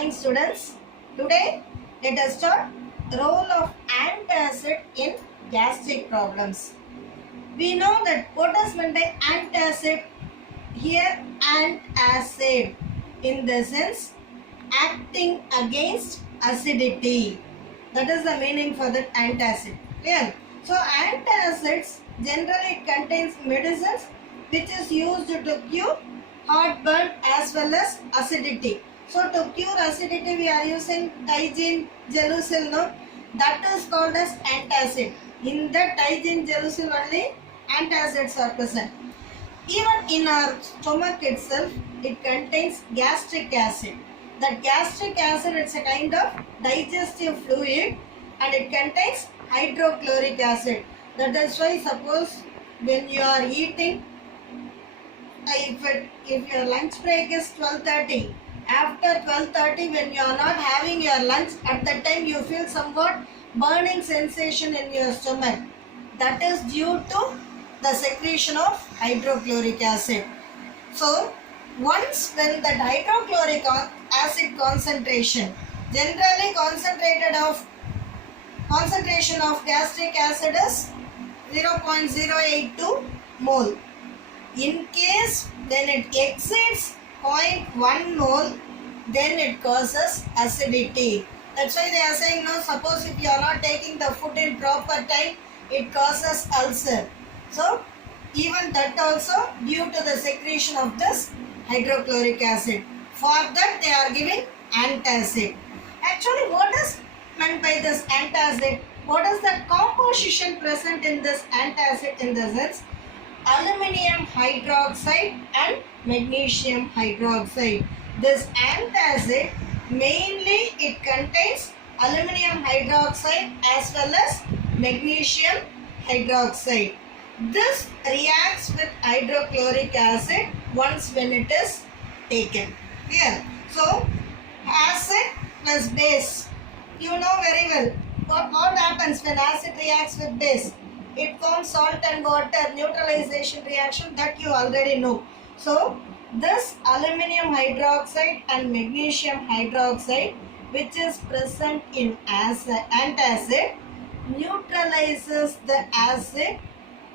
morning, students. Today let us start role of antacid in gastric problems. We know that what is meant by antacid. Here antacid in the sense acting against acidity. That is the meaning for that antacid. Clear? So antacids generally contains medicines which is used to cure heartburn as well as acidity. So to cure acidity we are using Tygine, Gelusil, no? That is called as antacid. In the Tygine, Gelusil only antacids are present. Even in our stomach itself, it contains gastric acid. That gastric acid is a kind of digestive fluid and it contains hydrochloric acid. That is why suppose when you are eating, if your lunch break is 12:30, after 12:30 when you are not having your lunch, at that time you feel somewhat burning sensation in your stomach. That is due to the secretion of hydrochloric acid. So once when that hydrochloric acid concentration, generally concentration of gastric acid is 0.082 mole. In case when it exceeds 0.1 mole, then it causes acidity. That's why they are saying, no, suppose if you are not taking the food in proper time, it causes ulcer. So even that also due to the secretion of this hydrochloric acid. For that they are giving antacid. Actually, what is meant by this antacid? What is the composition present in this antacid in the sense? Aluminium hydroxide and magnesium hydroxide. This antacid mainly it contains aluminium hydroxide as well as magnesium hydroxide. This reacts with hydrochloric acid once when it is taken. Here, so acid plus base. You know very well what happens when acid reacts with base. It forms salt and water neutralization reaction, that you already know. So this aluminium hydroxide and magnesium hydroxide which is present in antacid neutralizes the acid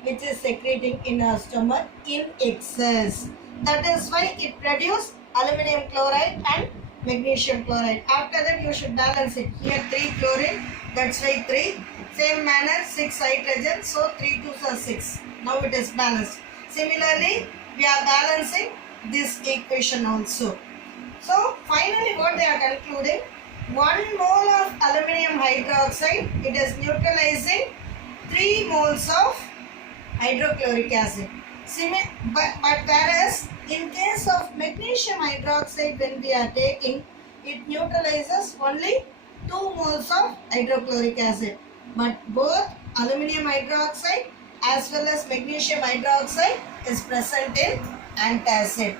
which is secreting in our stomach in excess. That is why it produces aluminium chloride and magnesium chloride. After that you should balance it. Here 3 chlorine, that's why 3. Same manner 6 hydrogen, so 3 2s are 6. Now it is balanced. Similarly, we are balancing this equation also. So finally what they are concluding, 1 mole of aluminium hydroxide, it is neutralizing 3 moles of hydrochloric acid. But whereas in case of magnesium hydroxide when we are taking, it neutralizes only 2 moles of hydrochloric acid. But both aluminium hydroxide as well as magnesium hydroxide is present in antacid.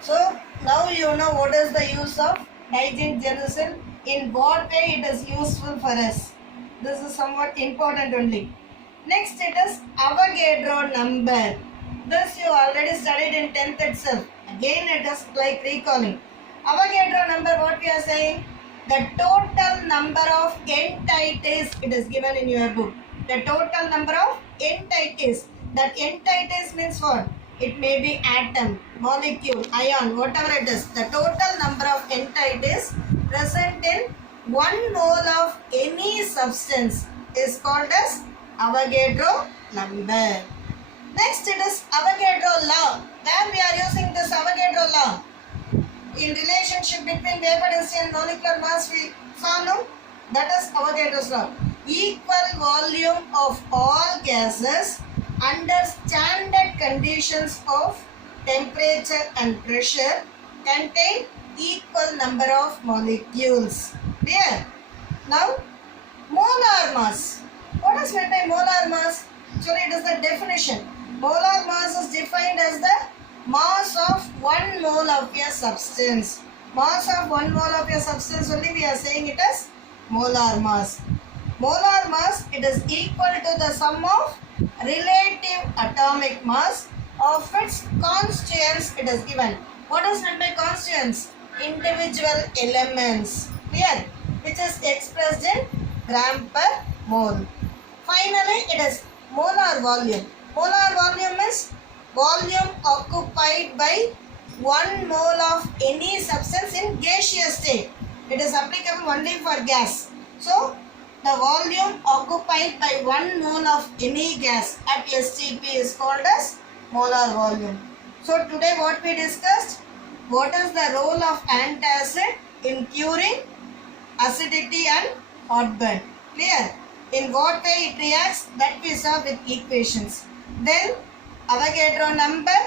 So now you know what is the use of Tygine, Gelusil, in what way it is useful for us. This is somewhat important only. Next it is Avogadro number. This you already studied in 10th itself. Again it is like recalling. Avogadro number, what we are saying? The total number of entities, it is given in your book. The total number of entities. That entities means what? It may be atom, molecule, ion, whatever it is. The total number of entities present in 1 mole of any substance is called as Avogadro number. Next it is Avogadro law. Where we are using this Avogadro law? In relationship between vapor density and molecular mass we saw, no? That is Avogadro's law. Equal volume of all gases under standard conditions of temperature and pressure contain equal number of molecules. There. Now, molar mass. What is meant by molar mass? Actually, it is the definition. Molar mass is defined as the mass of 1 mole of a substance. Mass of 1 mole of a substance only we are saying it as molar mass. Molar mass, it is equal to the sum of relative atomic mass of its constituents. It is given. What is meant by constituents? individual elements, clear, which is expressed in gram per mole. Finally, it is molar volume. Molar volume is volume occupied by 1 mole of any substance in gaseous state. It is applicable only for gas. So, the volume occupied by 1 mole of any gas at STP is called as molar volume. So, today what we discussed? What is the role of antacid in curing acidity and heartburn? Clear? In what way it reacts, that we saw with equations. Then Avogadro number,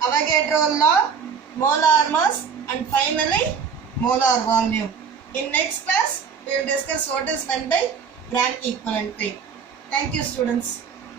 Avogadro law, molar mass, and finally molar volume. In next class, we will discuss what is meant by gram equivalent weight. Thank you, students.